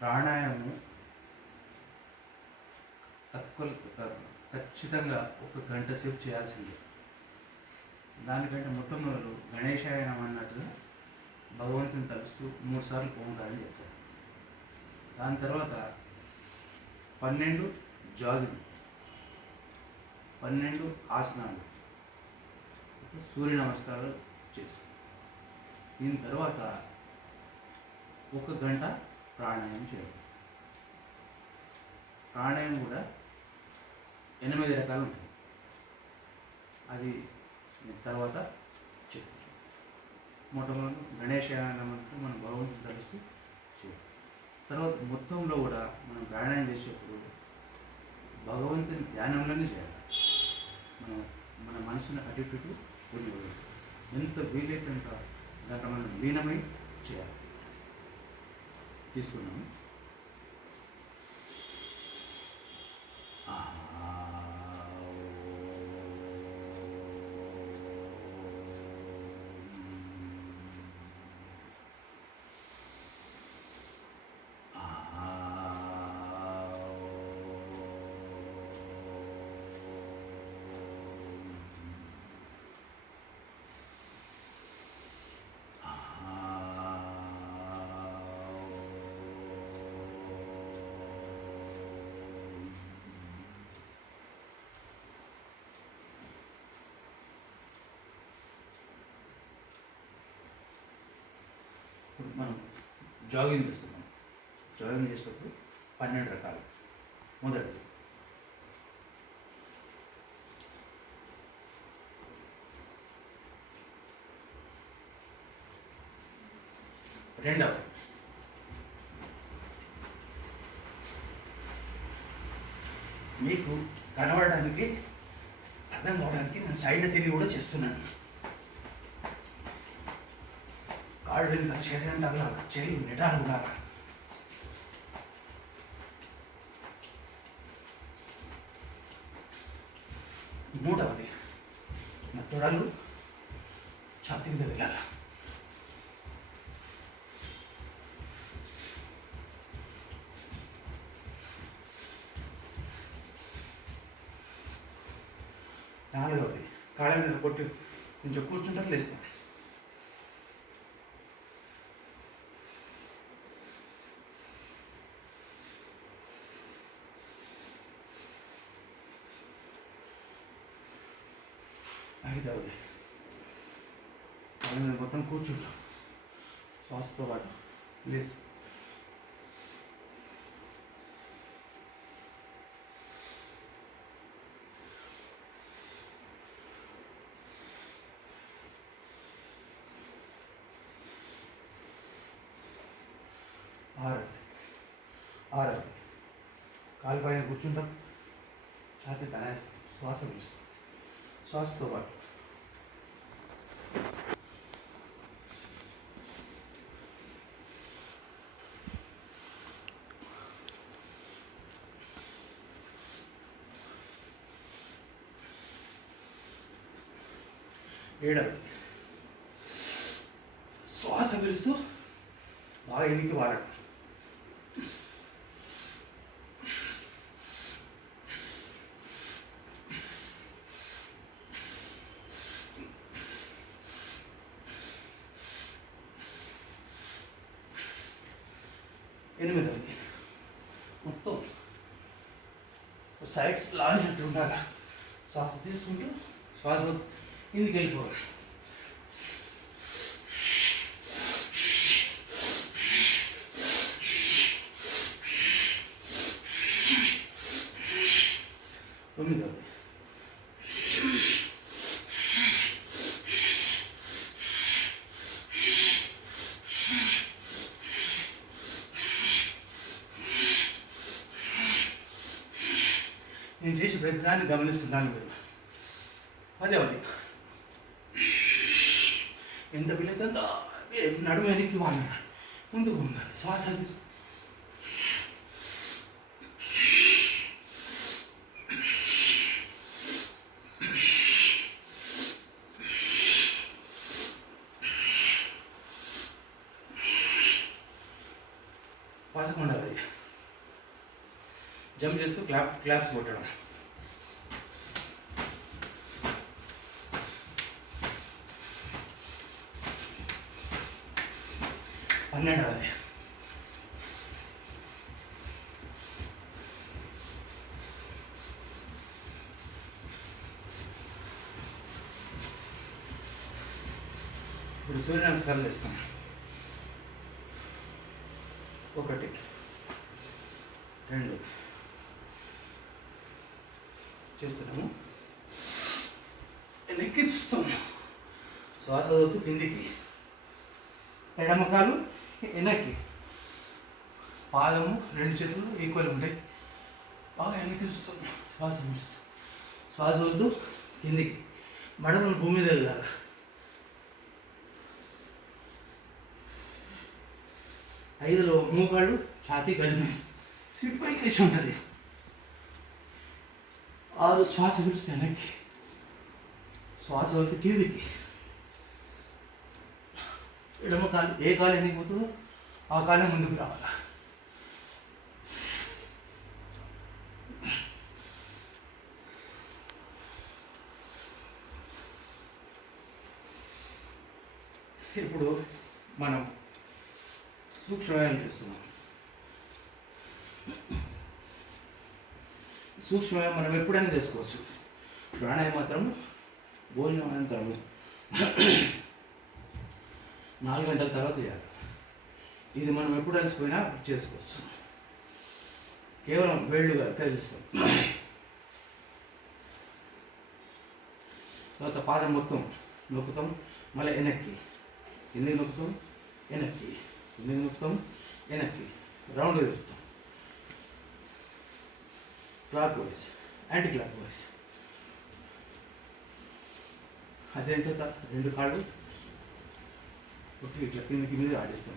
ప్రాణాయామము తక్కువ ఖచ్చితంగా ఒక గంట సేపు చేయాల్సిందే. దానికంటే మొట్టమొదలు గణేశాయనం అన్నట్టుగా భగవంతుని తలుస్తూ 3 సార్లు ఓంకారం చెప్తారు. దాని తర్వాత 12 జాగింగ్, 12 ఆసనాలు, సూర్య నమస్కారాలు చేస్తాం. దీని తర్వాత 1 గంట ప్రాణాయామం చేయడం. ప్రాణాయామం కూడా 8 రకాలు ఉంటాయి. అది తర్వాత చెప్తాను. మొట్టమొదటి గణేశాయనం అంటూ మనం భగవంతుని తలుస్తూ చేయాలి. తర్వాత మొత్తంలో కూడా మనం ప్రాణాయామం చేసేటప్పుడు భగవంతుని ధ్యానంలోనే చేయాలి. మన మనసుని అటు ఇటు వదిలిపోయి ఎంత వీలైతే అంత దాంట్లో మనం లీనమై చేయాలి. తీసుకున్నాము. ఇప్పుడు మనం జాగింగ్ చేస్తున్నాం. జాగింగ్ చేసేటప్పుడు 12 రకాలు. మొదటిది రెండవది మీకు కనబడడానికి అర్థం కావడానికి నేను సైడ్ తిరిగి కూడా చేస్తున్నాను. కాళ్ళు వెనుక శరీరం తగలాలి, చేయి నిటారు ఉండాలి. మూడవది నా తొడలు ఛాతీకి తగిలాలి. నాలుగవది కాళ్ళ మీద కొట్టి కొంచెం కూర్చుంటారు, లేస్తాను. ఐదవది కాళ్ళ మీద మొత్తం కూర్చుంటాం, శ్వాసతో పాటు లేస్తాం. ఆరవది కాలు పైన కూర్చుంటాం, ఛాతీ తనేస్తాం, శ్వాస పిలుస్తాం, శ్వాసతో పాటు. ఏడవది శ్వాస పిలుస్తూ బాగా ఎన్నికి వాడడం. ఎనిమిదవది మొత్తం సైడ్స్ లాగినట్టు ఉండాలి. శ్వాస తీసుకుంటూ శ్వాస కిందికి వెళ్ళిపోవాలి. తొమ్మిదవది నేను చేసే ప్రయత్నాన్ని గమనిస్తున్నాను మీరు. 10వది ఎంత వీలైతే అంత నడుము వెనక్కి వాళ్ళు ముందుకు ఉండాలి. శ్వాస తీసు 11వ జంప్ చేస్తూ క్లాప్స్ కొట్టడం. 12వ ఇప్పుడు సూర్య నమస్కారాలు ఇస్తాం. 1 2 చేస్తున్నాము. వెనక్కి చూస్తాం, శ్వాస వద్దు కిందికి, ఎడమ కాలు వెనక్కి, పాదము 2 చేతులు ఈక్వల్ ఉంటాయి. బాగా వెనక్కి చూస్తాం, శ్వాస పిలుస్తాం, శ్వాస వద్దు కిందికి, మడమలు భూమి మీద వెళ్ళాలి. ఐదులో మూకాళ్ళు ఛాతీ గదిమే, సీట్ పైకి లేచి ఉంటుంది. 6 శ్వాస పిలిస్తే వెనక్కి, శ్వాస వద్దు కిందికి, ఎడమ కాలు ఏ కాలు ఎన్నికి పోతుందో ఆ కాలే ముందుకు రావాలి. ఇప్పుడు మనం సూక్ష్మవ్యాయామం చేస్తున్నాం. సూక్ష్మవ్యాయామం మనం ఎప్పుడైనా చేసుకోవచ్చు. ప్రాణాయామం మాత్రం భోజనం అనంతరము 4 గంటల తర్వాత చేయాలి. ఇది మనం ఎప్పుడు అలసిపోయినా చేసుకోవచ్చు. కేవలం వేళ్ళుగా కదిలిస్తాం. తర్వాత పాదం మొత్తం నొక్కుతాం, మళ్ళీ వెనక్కి, కిందికి నొక్కుతాం, వెనక్కి, కిందికి నొక్కుతాం, వెనక్కి, రౌండ్ తిరుగుతాం, clock wise, anti clock wise. అదే తర్వాత 2 కాళ్ళు ఇట్లా కిందికి మీద ఆడిస్తాం.